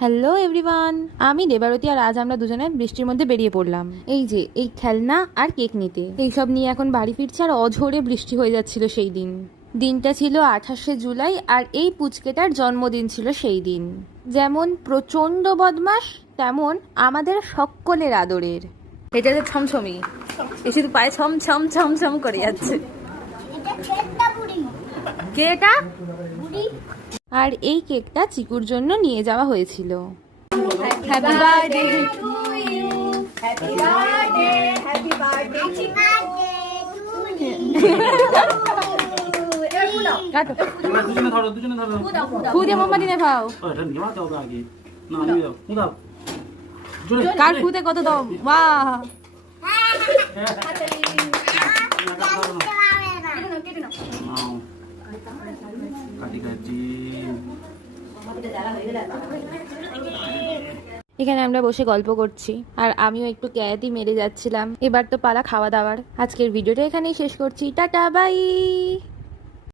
Hello everyone, আমি দেবারতী আর আজ আমরা দুজনে বৃষ্টির মধ্যে বেরিয়ে পড়লাম এই যে এই খেলনা আর কেক নিতে। এইসব নিয়ে এখন বাড়ি ফিরছে আর অঝোরে বৃষ্টি হয়ে যাচ্ছিল সেই দিন। দিনটা ছিল 28শে জুলাই আর এই পুচকেটার জন্মদিন ছিল সেই দিন। যেমন প্রচণ্ড বদমাস তেমন আমাদের সকলের আদরের। এটা যে ছমছমি, এ শুধু পায়ে ছম ছম ছম ছম করে যাচ্ছে। কে এটা? আর এই কেকটা চিকুর জন্য নিয়ে যাওয়া হয়েছিল। Happy birthday to you, happy birthday, happy birthday, happy birthday to you. কাটো, দুজনে ধরো, দুজনে ধরো। খুদে মোমবাতি নেভাও। এটা নিবা দাও আগে। না নিয়ে দাও, দাও। কার খুদে কত দাও? বাহ! এখানে আমরা বসে গল্প করছি আর আমিও একটু ক্যায়াতি মেরে যাচ্ছিলাম। এবার তো পালা খাওয়া দাওয়ার। আজকের ভিডিওটা এখানেই শেষ করছি। Tata, by.